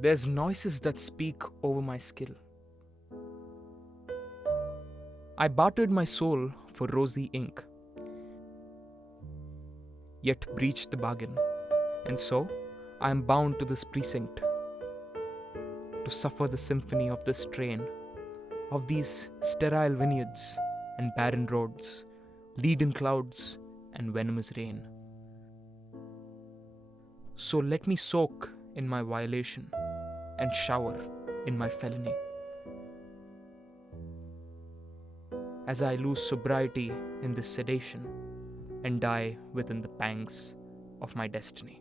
There's noises that speak over my skill. I bartered my soul for rosy ink, yet breached the bargain, and so I am bound to this precinct to suffer the symphony of this train, of these sterile vineyards and barren roads, leaden clouds and venomous rain. So let me soak in my violation and shower in my felony, as I lose sobriety in this sedation and die within the pangs of my destiny.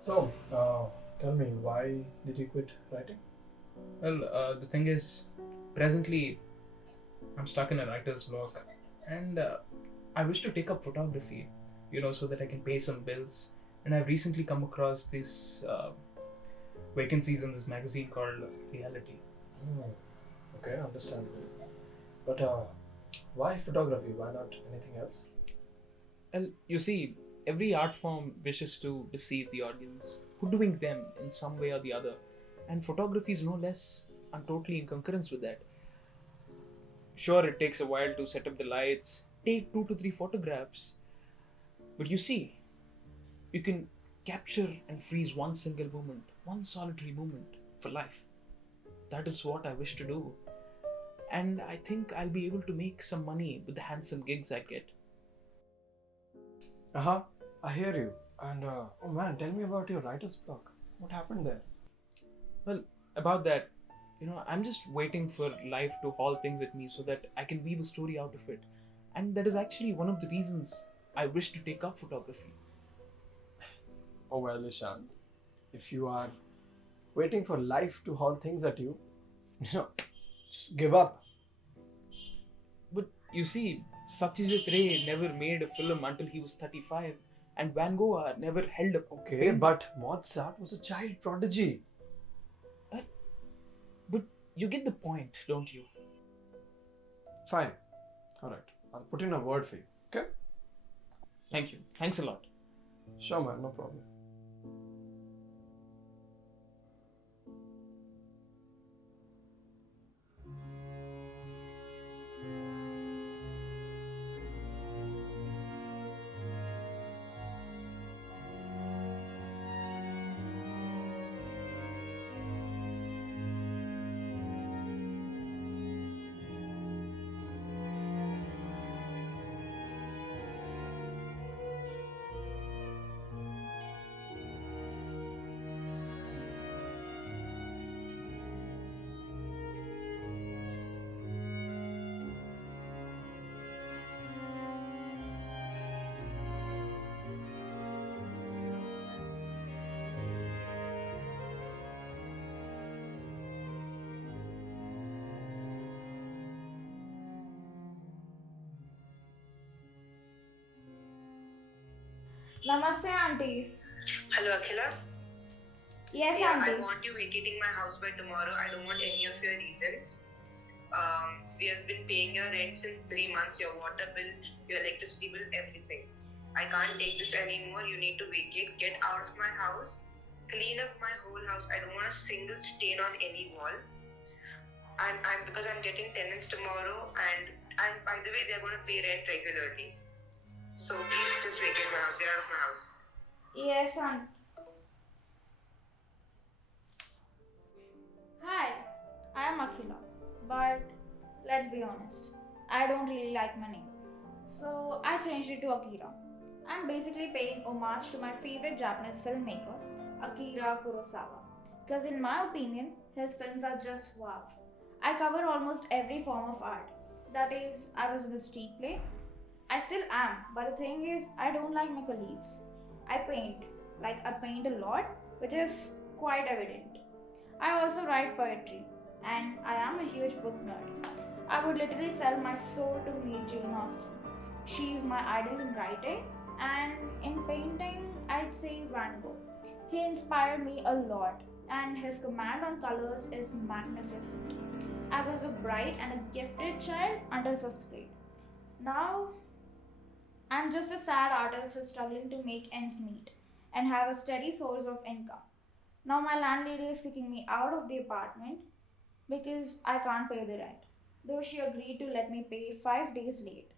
So, tell me, why did you quit writing? Well, the thing is, presently I'm stuck in a writer's block, and I wish to take up photography, so that I can pay some bills. And I've recently come across these vacancies in this magazine called Reality. Okay, understandable. But why photography? Why not anything else? Well, you see, every art form wishes to deceive the audience, hoodwink them in some way or the other, and photography is no less. I'm totally in concurrence with that. Sure, it takes a while to set up the lights, take 2 to 3 photographs, but you see, you can capture and freeze one single moment, one solitary moment for life. That is what I wish to do, and I think I'll be able to make some money with the handsome gigs I get. I hear you. And oh man, tell me about your writer's block. What happened there? Well, about that, I'm just waiting for life to haul things at me so that I can weave a story out of it. And that is actually one of the reasons I wish to take up photography. Oh well, Eshanth, if you are waiting for life to haul things at you, just give up. But you see, Satyajit Ray never made a film until he was 35, and Van Gogh never held a Okay, pen. but Mozart was a child prodigy. But you get the point, don't you? Fine. Alright. I'll put in a word for you. Okay? Thank you. Thanks a lot. Sure, man. No problem. Namaste, auntie. Hello, Akhila. Yes, Yeah, auntie. I want you vacating my house by tomorrow. I don't want any of your reasons. We have been paying your rent since 3 months, your water bill, your electricity bill, everything. I can't take this anymore. You need to vacate. Get out of my house. Clean up my whole house. I don't want a single stain on any wall. I'm because I'm getting tenants tomorrow, and by the way, they're going to pay rent regularly. So please just vacate my house. Get out of my house. Yes, Aunt. Hi, I am Akhila. But let's be honest, I don't really like my name. So I changed it to Akira. I'm basically paying homage to my favorite Japanese filmmaker, Akira Kurosawa. Because in my opinion, his films are just wow. I cover almost every form of art. That is, I was in the street play. I still am, but the thing is, I don't like my colleagues. I paint. Like, I paint a lot, which is quite evident. I also write poetry, and I am a huge book nerd. I would literally sell my soul to meet Jane Austen. She is my idol in writing, and in painting, I'd say Van Gogh. He inspired me a lot, and his command on colors is magnificent. I was a bright and a gifted child until 5th grade. Now, I'm just a sad artist who's struggling to make ends meet and have a steady source of income. Now, my landlady is kicking me out of the apartment because I can't pay the rent, though she agreed to let me pay 5 days late.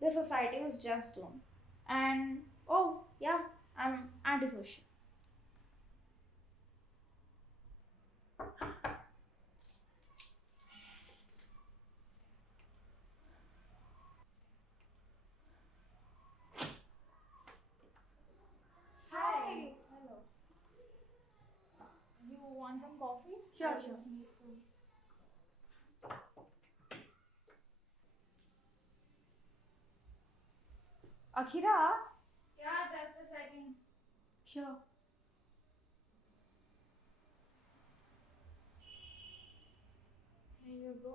The society is just doomed. And oh, yeah, I'm antisocial. Hi. Hello. You want some coffee? Sure, I'll sure. just make some. Akira? Yeah, just a second. Sure. Here you go.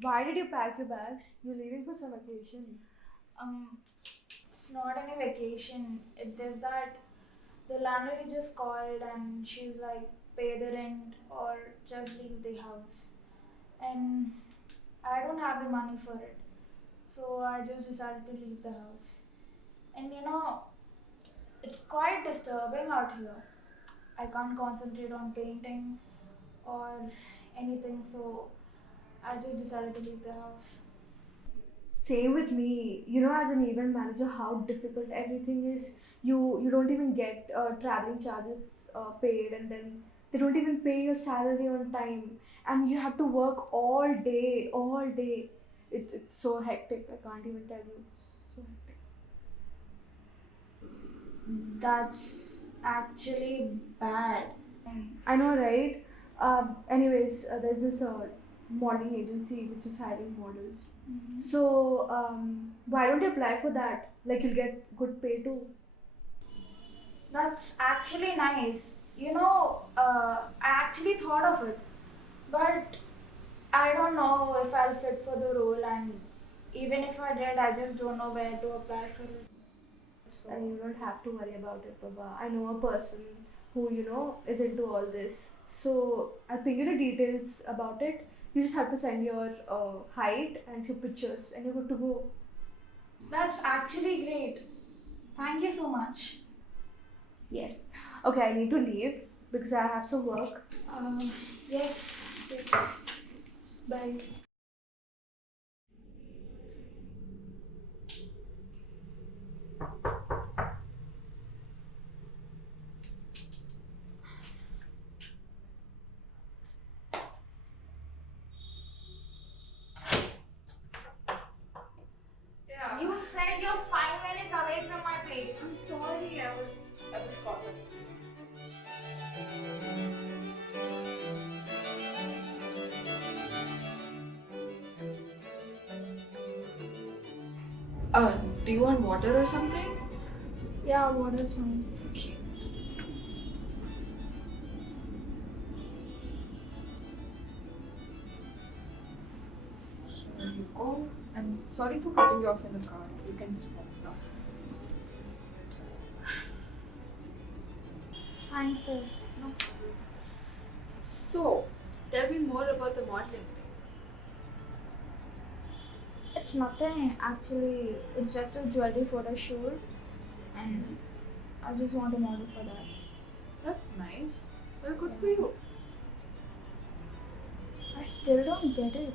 Why did you pack your bags? You're leaving for some vacation. Um, it's not any vacation. It's just that the landlady just called and she's like, pay the rent or just leave the house. And I don't have the money for it. So I just decided to leave the house. And it's quite disturbing out here. I can't concentrate on painting or anything, so I just decided to leave the house. Same with me. You know, as an event manager, how difficult everything is. You don't even get traveling charges paid, and then they don't even pay your salary on time, and you have to work all day, all day. It's so hectic. I can't even tell you. It's so hectic. That's actually bad. I know, right? There's this modeling agency which is hiring models. So, why don't you apply for that? Like, you'll get good pay too. That's actually nice. I actually thought of it, but I don't know if I'll fit for the role, and even if I did, I just don't know where to apply for it. So, And you don't have to worry about it, Baba. I know a person who, is into all this. So, I'll ping you the details about it. You just have to send your height and few pictures, and you're good to go. that's actually great. Thank you so much. Yes. Okay, I need to leave because I have some work. Yes. Yes. Bye. You said you're 5 minutes away from my place. I'm sorry, I was a bit caught up. Do you want water or something? Yeah, water's fine. Here you go. I'm sorry for cutting you off in the car. You can smoke now. Thanks, sir. No. So, tell me more about the modeling thing. It's nothing actually. It's just a jewelry photo shoot, and I just want to model for that. That's nice. Well, good for you. I still don't get it.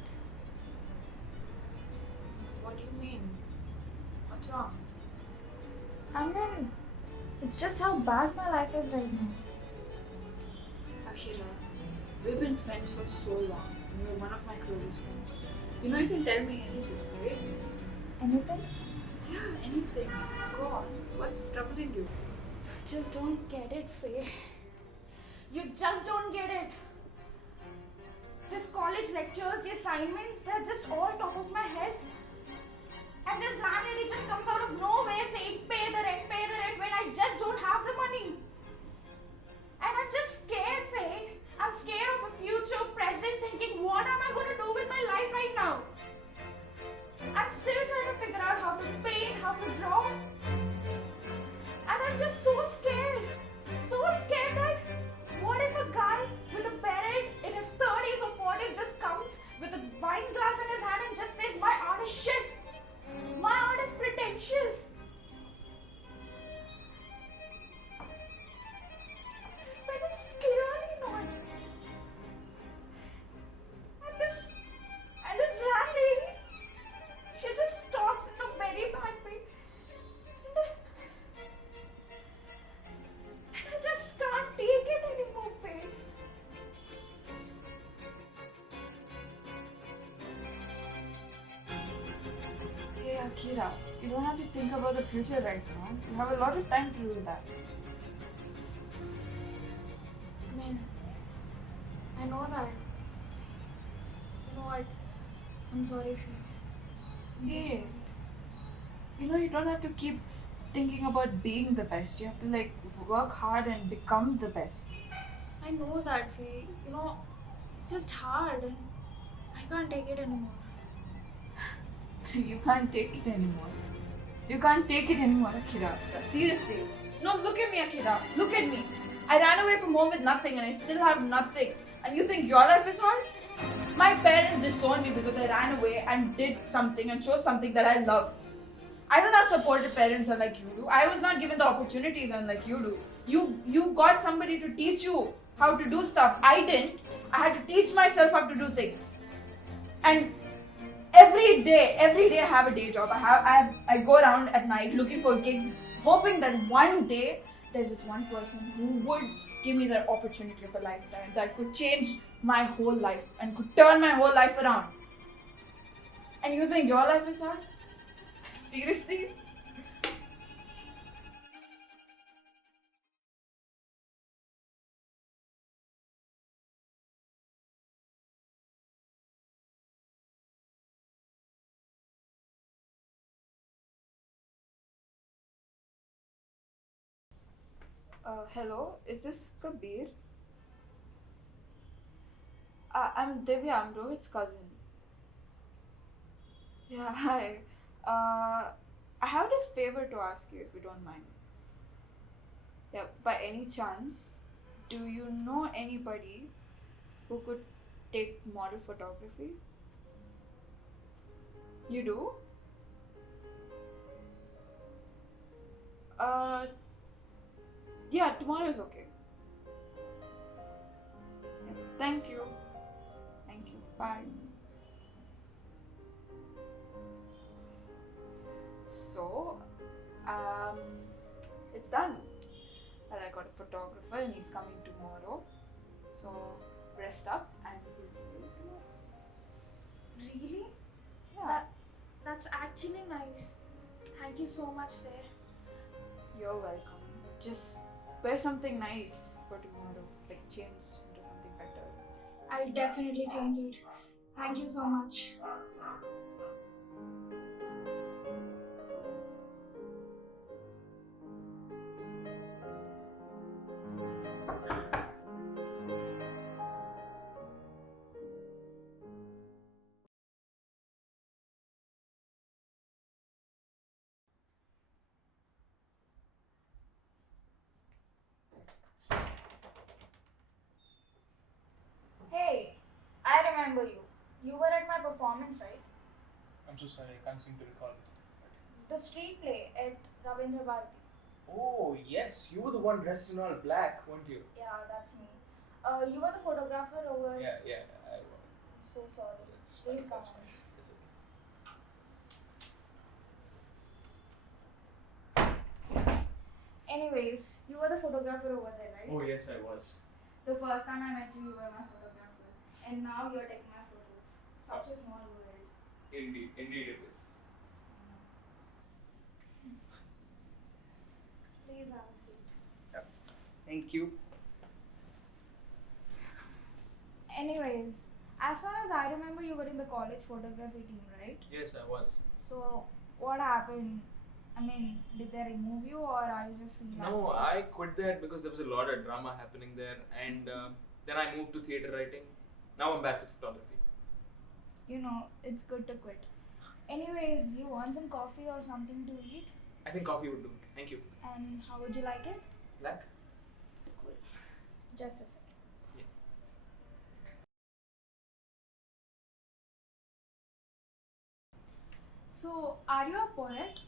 What do you mean? What's wrong? I mean, it's just how bad my life is right now. Akira, we've been friends for so long. You're one of my closest friends. You know you can tell me anything, right? Anything? Yeah, anything. Go on. What's troubling you? Just don't get it, Faye. You just don't get it. This college lectures, the assignments, they're just all top of my head. And this landlady just comes out of nowhere saying, pay the rent, when I just don't have the money. And I'm just scared, Faye. I'm scared of the future, present, thinking, what am I going to do with my life right now? I'm still trying to figure out how to paint, how to draw. And I'm just so scared that what if a guy with a parent in his 30s or 40s just comes with a wine glass in his hand and just says, my art is shit. My art is pretentious. But it's clearly not. And this landlady, she just talks in a very bad way. And I just can't take it anymore, Faye. Hey Akira, you don't have to think about the future right now. You have a lot of time to do that. Man, I know that. You know what? I'm sorry, Faye. I'm just Hey, you know you don't have to keep thinking about being the best. You have to like work hard and become the best. I know that, Faye. You know, it's just hard and I can't take it anymore. You can't take it anymore. You can't take it anymore, Akira. Seriously. No, look at me, Akira. Look at me. I ran away from home with nothing and I still have nothing. And you think your life is hard? My parents disowned me because I ran away and did something and chose something that I love. I don't have supportive parents unlike you do. I was not given the opportunities unlike you do. You got somebody to teach you how to do stuff. I didn't. I had to teach myself how to do things. And every day I have a day job. I go around at night looking for gigs, hoping that one day there's this one person who would give me that opportunity of a lifetime that could change my whole life and could turn my whole life around. And you think your life is hard? Seriously? Hello, is this Kabir? I'm Divya, I'm Rohit's cousin. Yeah, hi. I have a favor to ask you if you don't mind. Yeah, by any chance, do you know anybody who could take model photography? You do? Yeah, tomorrow is okay. Yeah, thank you. Thank you. Bye. So, it's done. And I got a photographer and he's coming tomorrow. So, rest up and we'll see you tomorrow. Really? Yeah. That's actually nice. Thank you so much, Faye. You're welcome. Just wear something nice for tomorrow. Like change into something better. I'll definitely change it. Thank you so much. Hey, I remember you. You were at my performance, right? I'm so sorry, I can't seem to recall. The street play at Ravindra Bharati. Oh, yes, you were the one dressed in all black, weren't you? Yeah, that's me. You were the photographer over. Yeah, So sorry. That's Please come that's on. fine. It's okay. Anyways, you were the photographer over there, right? Oh, yes, I was. The first time I met you, you were my photographer. And now you're taking my photos. Such a small world. Indeed it is. Please have a seat. Thank you. Anyways, as far as I remember, you were in the college photography team, right? Yes, I was. So, what happened? I mean, did they remove you or are you just freelancing? No, I quit that because there was a lot of drama happening there, and then I moved to theatre writing. Now I'm back with photography. You know, it's good to quit. Anyways, you want some coffee or something to eat? I think coffee would do. Thank you. And how would you like it? Black? Cool. Just a second. So, are you a poet?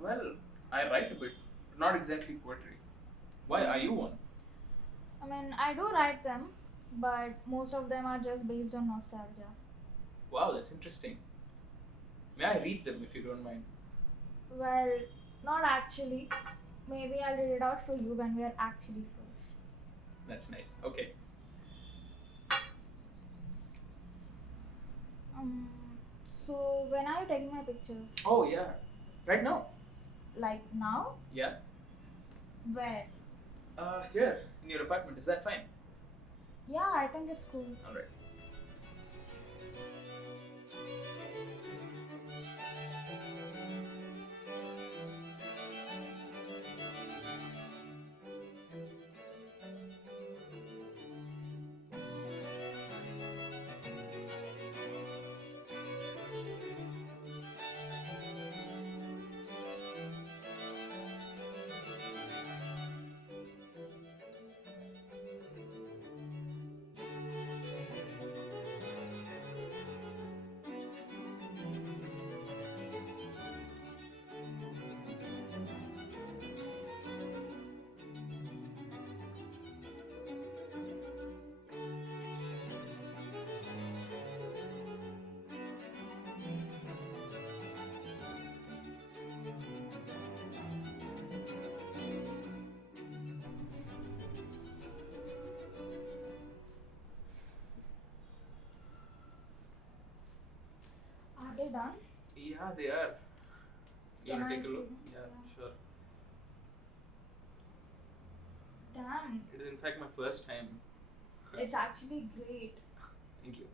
Well, I write a bit, but not exactly poetry. Why are you one? I mean, I do write them, but most of them are just based on nostalgia. Wow, that's interesting. May I read them if you don't mind? Well, not actually. Maybe I'll read it out for you when we are actually close. That's nice. Okay. So when are you taking my pictures? Oh, yeah. Right now? Like now? Yeah. Where? Here, in your apartment. Is that fine? Yeah, I think it's cool. Alright. Are they done? Yeah, they are. You Can want to I take a see look? them? Yeah, Yeah. sure. Damn, It is in fact my first time. it's actually great. Thank you.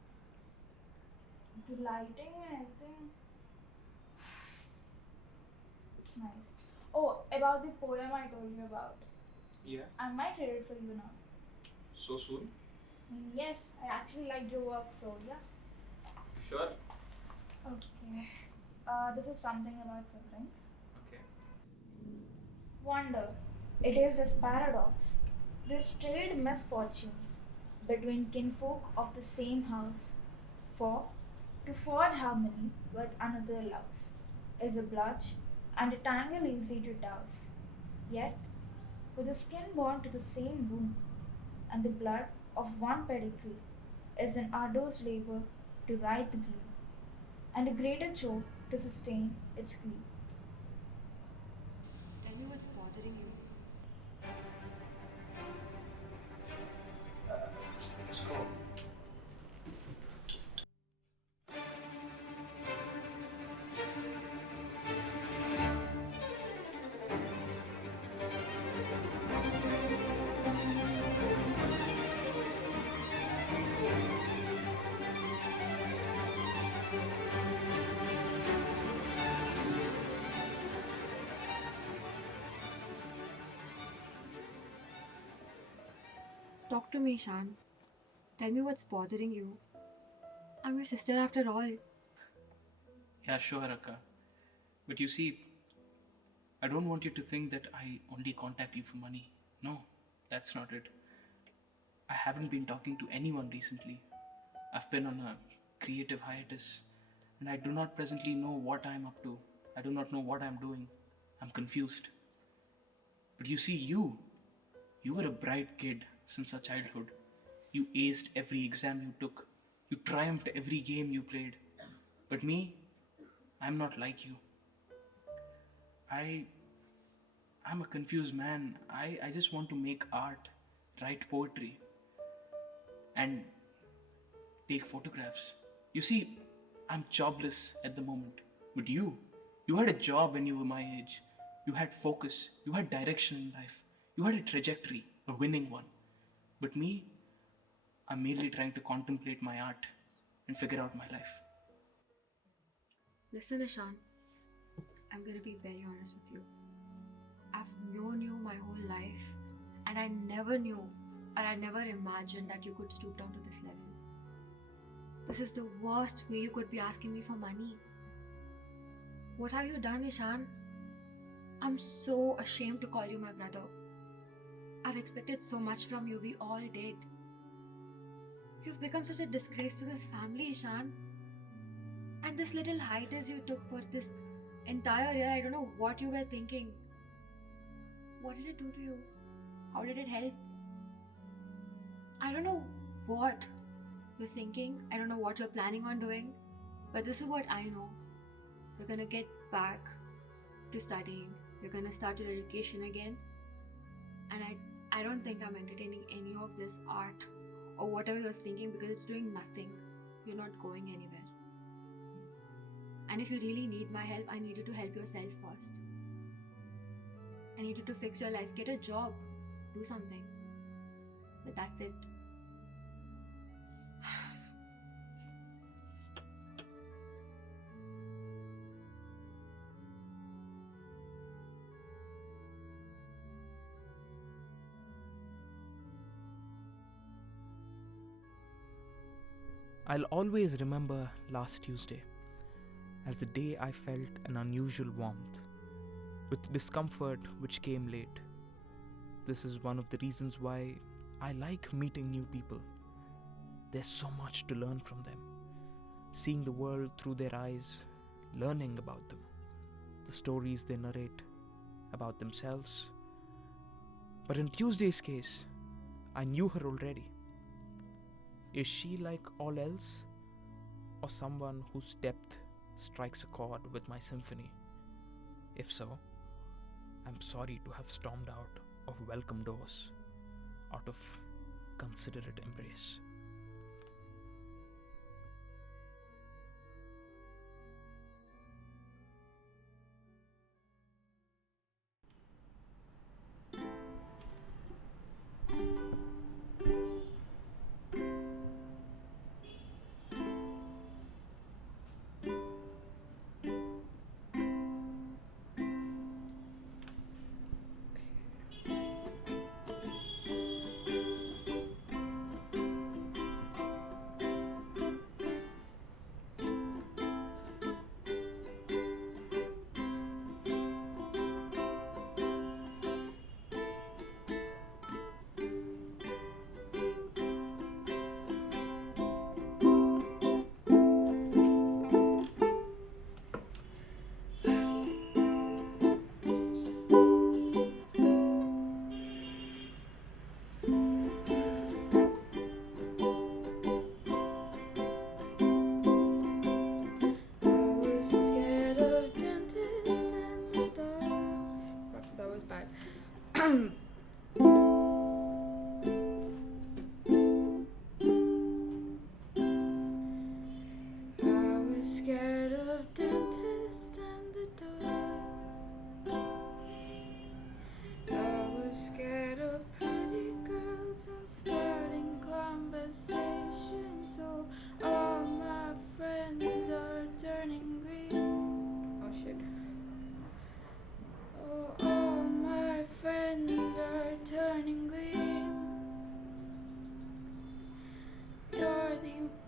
The lighting and everything. It's nice. Oh, about the poem I told you about. Yeah. I might read it for you now. So soon? I mean, yes, I actually liked your work, so yeah. Sure. Okay. This is something about siblings. Okay. Wonder. It is this paradox, this trade misfortunes between kinfolk of the same house, for to forge harmony with another loves is a blotch and a tangle easy to douse. Yet, with the skin born to the same womb, and the blood of one pedigree, is an arduous labor to ride the glue, and a greater chore to sustain its glee. Tell me what's bothering you. Let's go. Talk to me, Eshaan. Tell me what's bothering you. I'm your sister after all. Yeah, sure, Akka. But you see, I don't want you to think that I only contact you for money. No, that's not it. I haven't been talking to anyone recently. I've been on a creative hiatus, and I do not presently know what I'm up to. I do not know what I'm doing. I'm confused. But you see, you were a bright kid since our childhood. You aced every exam you took. You triumphed every game you played. But me, I'm not like you. I'm a confused man. I just want to make art, write poetry, and take photographs. You see, I'm jobless at the moment. But you had a job when you were my age. You had focus, you had direction in life, you had a trajectory, a winning one. But me, I'm merely trying to contemplate my art and figure out my life. Listen, Eshaan, I'm gonna be very honest with you. I've known you my whole life, and I never knew or I never imagined that you could stoop down to this level. This is the worst way you could be asking me for money. What have you done, Eshaan? I'm so ashamed to call you my brother. I've expected so much from you, we all did. You've become such a disgrace to this family, Eshaan. And this little hiatus you took for this entire year, I don't know what you were thinking. What did it do to you? How did it help? I don't know what you're thinking. I don't know what you're planning on doing. But this is what I know. You're gonna get back to studying. You're gonna start your education again. And I don't think I'm entertaining any of this art or whatever you're thinking because it's doing nothing. You're not going anywhere. And if you really need my help, I need you to help yourself first. I need you to fix your life, get a job, do something. But that's it. I'll always remember last Tuesday as the day I felt an unusual warmth, with discomfort which came late. This is one of the reasons why I like meeting new people. There's so much to learn from them. Seeing the world through their eyes, learning about them, the stories they narrate about themselves. But in Tuesday's case, I knew her already. Is she like all else, or someone whose depth strikes a chord with my symphony? If so, I'm sorry to have stormed out of welcome doors, out of considerate embrace.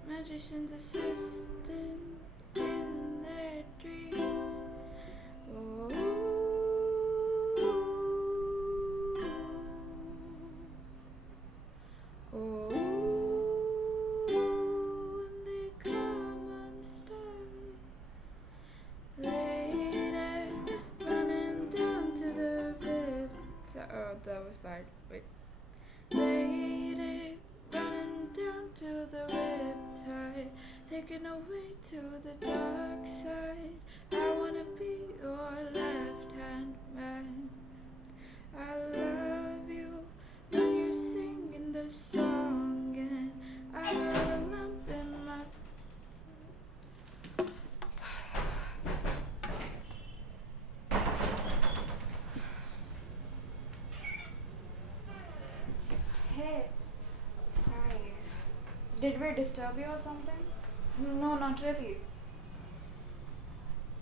Magician's assistant in their dreams. Oh, oh, and they come unstuck. Later, running down to the VIP. Oh, that was bad. Wait. Later, running down to the riptide, taken away to the dark side. I wanna be your left hand man. Did we disturb you or something? No, not really.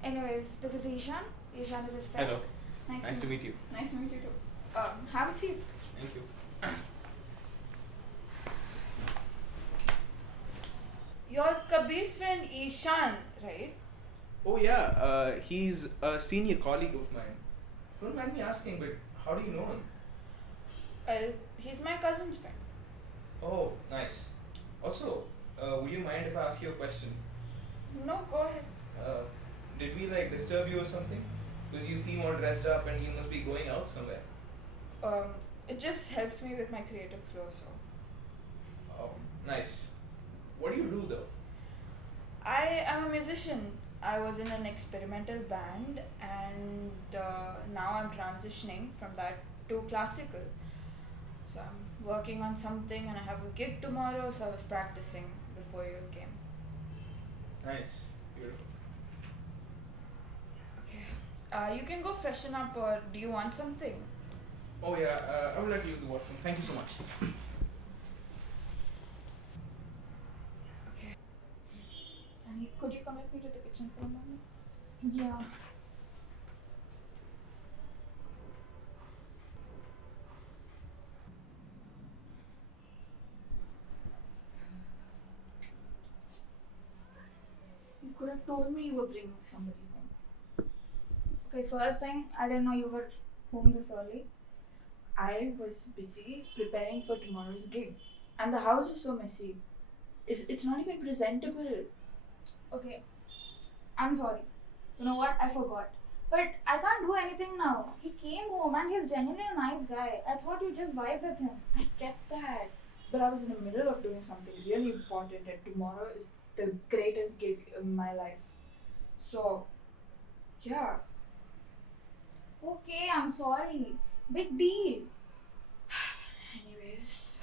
Anyways, this is Eshaan. Eshaan is his friend. Hello. Nice to meet you. Nice to meet you too. Have a seat. Thank you. You're Kabir's friend Eshaan, right? Oh yeah, he's a senior colleague of mine. Don't mind me asking, but how do you know him? Well, he's my cousin's friend. Oh, nice. Also, would you mind if I ask you a question? No, go ahead. Did we like disturb you or something? Because you seem all dressed up and you must be going out somewhere. It just helps me with my creative flow, so. Oh, nice. What do you do though? I am a musician. I was in an experimental band and now I'm transitioning from that to classical. So I'm working on something and I have a gig tomorrow, so I was practicing before you came. Nice. Beautiful. Okay. You can go freshen up, or do you want something? Oh yeah, I would like to use the washroom. Thank you so much. Okay. And could you come with me to the kitchen for a moment? Yeah. You could have told me you were bringing somebody home. Okay, first thing, I didn't know you were home this early. I was busy preparing for tomorrow's gig, and the house is so messy. It's not even presentable. Okay, I'm sorry. You know what? I forgot. But I can't do anything now. He came home and he's genuinely a nice guy. I thought you just vibe with him. I get that, but I was in the middle of doing something really important, and tomorrow is the greatest gig in my life. So, yeah. Okay, I'm sorry. Big deal. Anyways.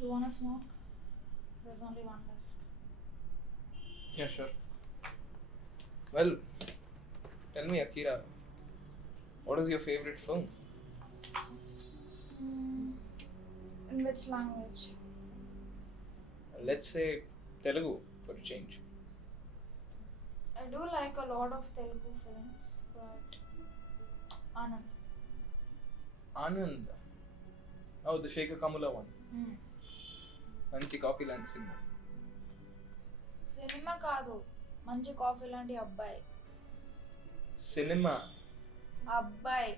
You wanna smoke? There's only one left. Yeah, sure. Well, tell me, Akira, what is your favorite film? In which language? Let's say Telugu for a change. I do like a lot of Telugu films, but Anand. Anand. Oh, the Shekhar Kamula one. మంచి coffee లాంటి cinema. Cinema కాదు, మంచి coffee లాంటి అబ్బాయి. Cinema. అబ్బాయి.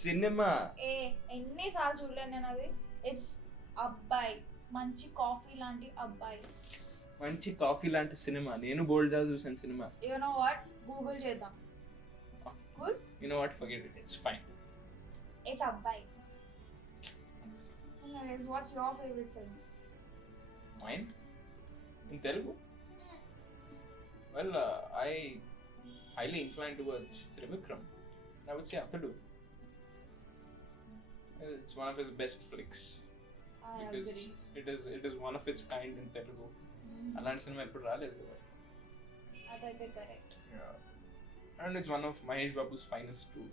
Cinema. ఎన్నిసార్లు చూడలేను నేను అది. ఇట్స్ అబ్బాయి, మంచి కాఫీ లాంటి అబ్బాయి. మంచి కాఫీ లాంటి సినిమా. నేను బోల్డ్ గా చూసాను cinema. You know what, Google చేద్దాం. Cool? You know what, forget it, it's fine. It's అబ్బాయి. Anyways, what's your favorite film? Mine? In Telugu? Well, I highly inclined towards Trivikram. I would say Atadu. It's one of his best flicks. I because agree. it is one of its kind in Telugu. అలాంటి cinema ఎప్పుడు రాలేదు కదా. అదైతే correct. And it's one of Mahesh Babu's finest too.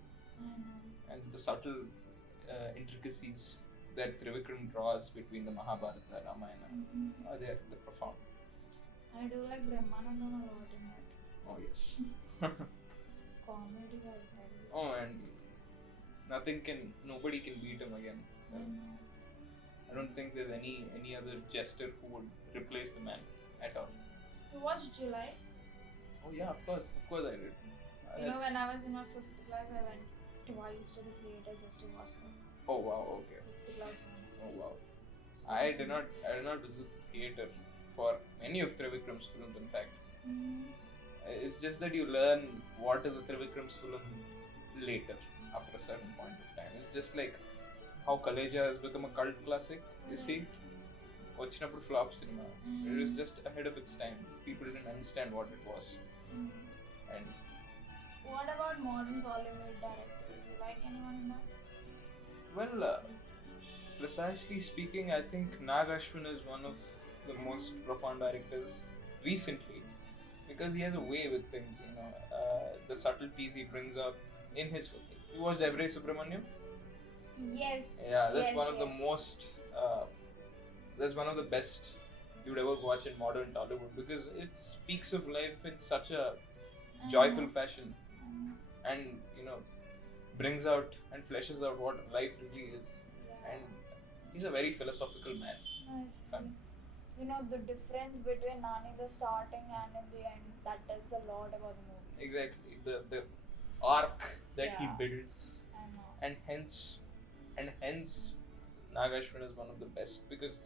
And the subtle intricacies that Trivikram draws between the Mahabharata, Ramayana, they're profound. I do like Brahmanandam a lot in that. Oh yes. It's comedy, I tell you. Oh, and nobody can beat him again. I don't think there's any other jester who would replace the man at all. You watched July? Oh yeah, of course I did. You know, when I was in my 5th class, I went twice to the theatre just to watch them. Oh wow, okay. 5th class one. Oh wow. I did not visit the theatre for any of Trivikram's films, in fact. It's just that you learn what is a Trivikram's film later, after a certain point of time. It's just like how Kaleja has become a cult classic, you see? Ochinappudu flop cinema. It was just ahead of its time. People didn't understand what it was. And What about modern Bollywood directors? You like anyone in that? well, precisely speaking, I think Nag Ashwin is one of the most profound directors recently, because he has a way with things, the subtleties he brings up in his. You watched Every Subramaniam? Yes. Yeah, that's yes, one of the yes. most. That's one of the best you would ever watch in modern Tollywood, because it speaks of life in such a joyful fashion, and brings out and fleshes out what life really is. And he's a very philosophical man. Nice. Fun. You know, the difference between Nani the starting and in the end, that tells a lot about the movie. Exactly, the arc that he Yeah. builds, I know. and hence Nag Ashwin is one of the best, because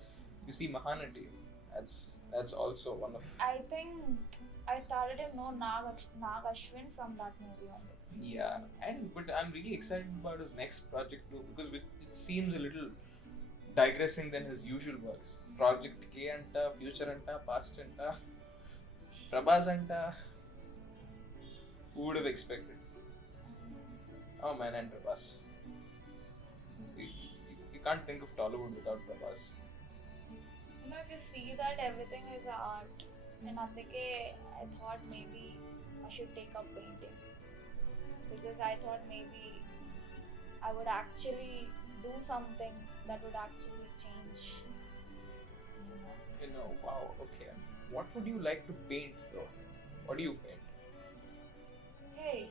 you see Mahanati, that's also one of. I think I started to know Nag Ashwin from that movie only. Yeah, but I'm really excited about his next project too, because it seems a little digressing than his usual works. Project K anta, future anta, past anta, Prabhas anta. Who would have expected? Oh man, and Prabhas. You can't think of Tollywood without Prabhas. You know, if you see that everything is art, and Andike, I thought maybe I should take up painting, because I thought maybe I would actually do something that would actually change. Wow, okay. What would you like to paint though? What do you paint? Hey,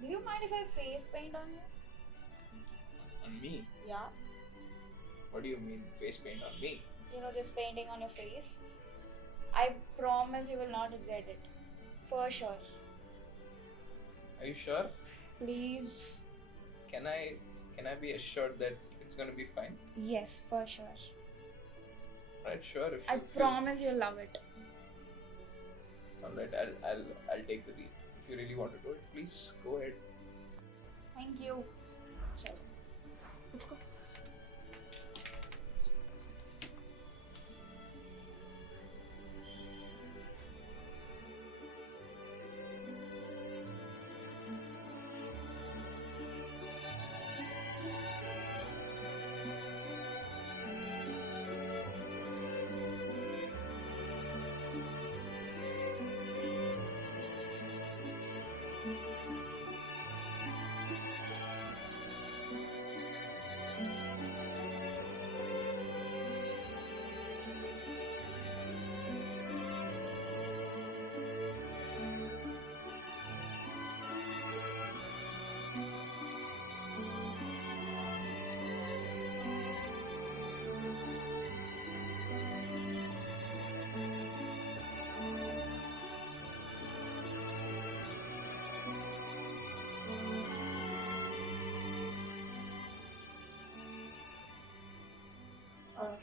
do you mind if I face paint on you? On me? Yeah. What do you mean face paint on me? Just painting on your face. I promise you will not regret it. For sure. Are you sure? Please. Can I be assured that it's gonna be fine? Yes, for sure. Right, sure. If I you feel- promise you'll love it. Alright, I'll take the lead. If you really want to do it, please go ahead. Thank you. Chalo. Let's go.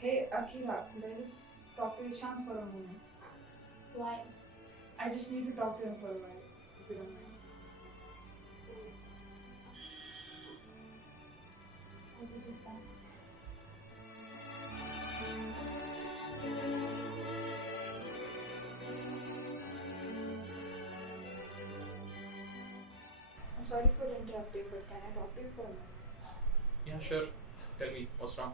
Hey, Akira, could I just talk to Eshanth for a moment? Why? I just need to talk to him for a while, if you don't mind. I'll be just back. I'm sorry for interrupting, but can I talk to you for a minute? Yeah, sure. Tell me, what's wrong?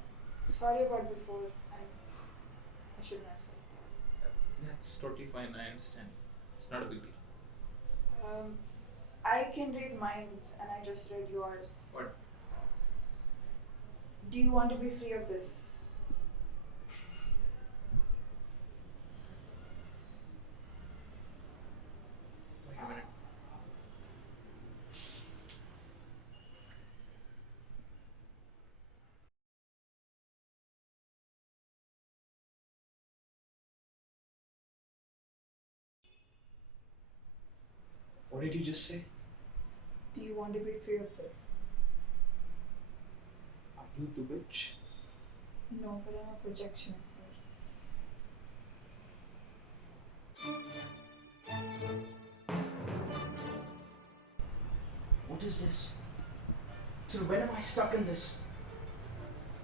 Sorry about before, and I shouldn't have said that. That's totally fine, I understand. It's not a big deal. I can read minds, and I just read yours. What? Do you want to be free of this? Wait a minute. What did you just say? Do you want to be free of this? Are you the witch? No, but I'm a projection of her. What is this? Till when am I stuck in this?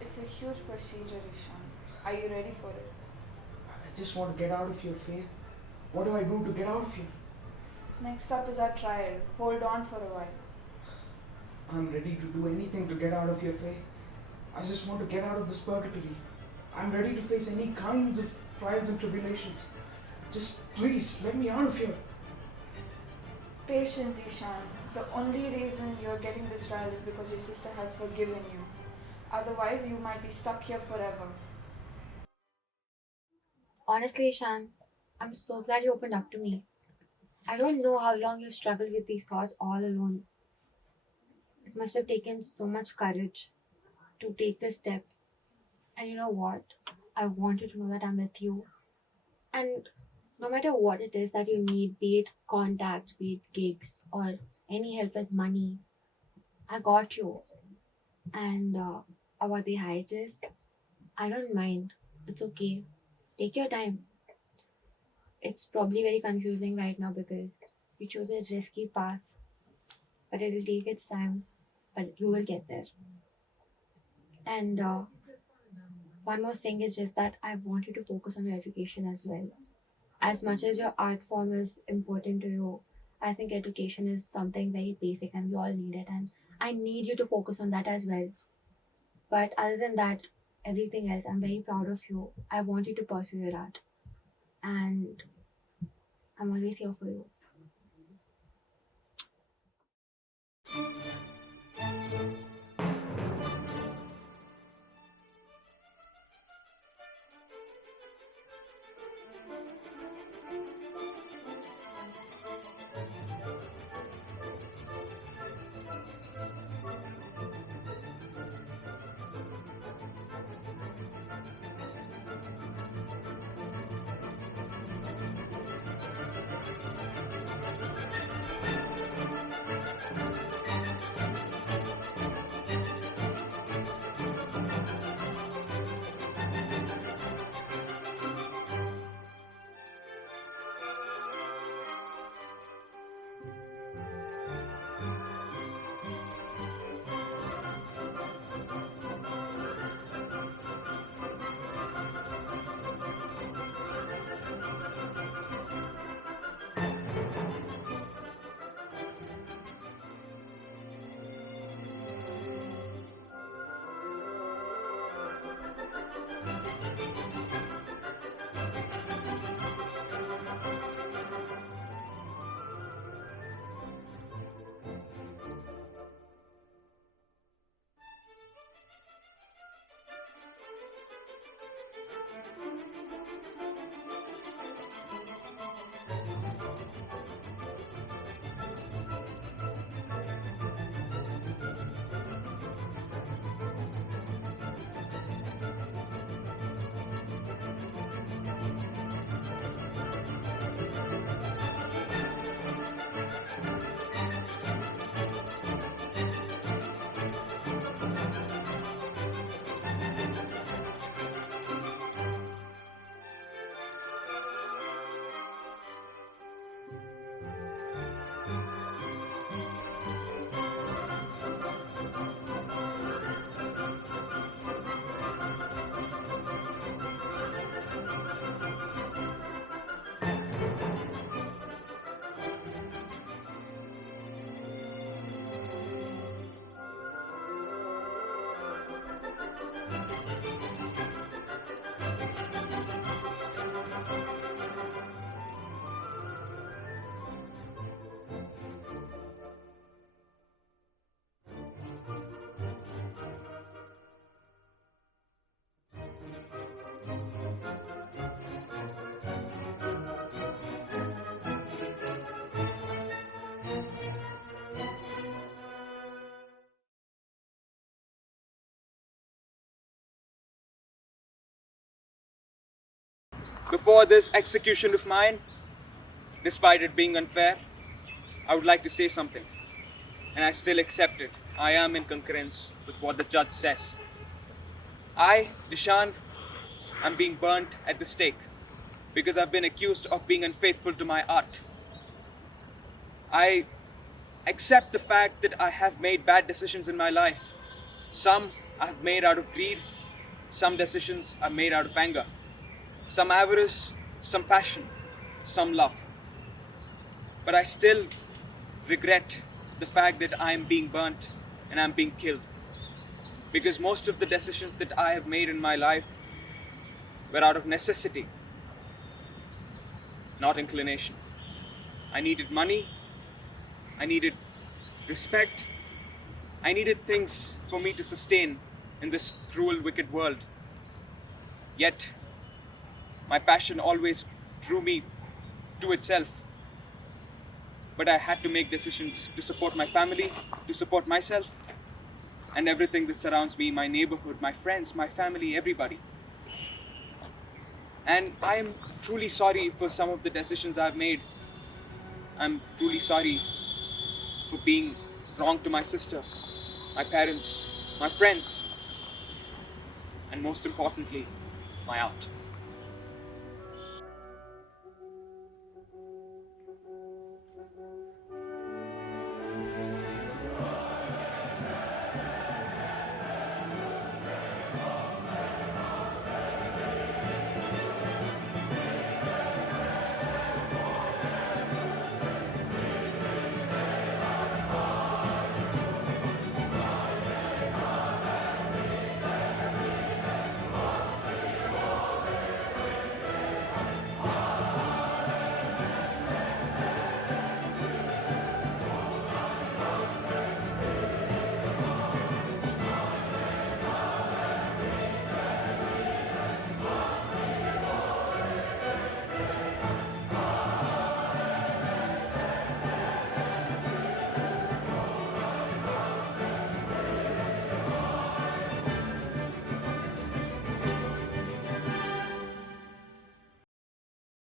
It's a huge procedure, Eshaan. Are you ready for it? I just want to get out of here, Faye. What do I do to get out of here? Next up is our trial. Hold on for a while. I'm ready to do anything to get out of here, Faye. I just want to get out of this purgatory. I'm ready to face any kinds of trials and tribulations. Just please, let me out of here. Patience, Eshaan. The only reason you're getting this trial is because your sister has forgiven you. Otherwise, you might be stuck here forever. Honestly, Eshaan, I'm so glad you opened up to me. I don't know how long you struggled with these thoughts all alone. It must have taken so much courage to take this step. And you know what? I want you to know that I'm with you. And no matter what it is that you need, be it contacts, be it gigs, or any help with money, I got you. And about the hiatus, I don't mind. It's okay. Take your time. It's probably very confusing right now because you chose a risky path, but it'll take its time. But you will get there. And one more thing is just that I want you to focus on your education as well. As much as your art form is important to you, I think education is something very basic and we all need it. And I need you to focus on that as well. But other than that, everything else, I'm very proud of you. I want you to pursue your art. And I'm always here for you. Before this execution of mine, despite it being unfair, I would like to say something. And I still accept it. I am in concurrence with what the judge says. I, Eshaan, am being burnt at the stake because I've been accused of being unfaithful to my art. I accept the fact that I have made bad decisions in my life. Some I have made out of greed, Some decisions are made out of anger, some avarice, some passion, some love. But I still regret the fact that I am being burnt and I'm being killed. Because most of the decisions that I have made in my life were out of necessity, not inclination. I needed money, I needed respect, I needed things for me to sustain in this cruel, wicked world. Yet, my passion always drew me to itself. But I had to make decisions to support my family, to support myself, and everything that surrounds me, my neighborhood, my friends, my family, everybody. And I am truly sorry for some of the decisions I've made. I'm truly sorry for being wrong to my sister, my parents, my friends, and most importantly, my art.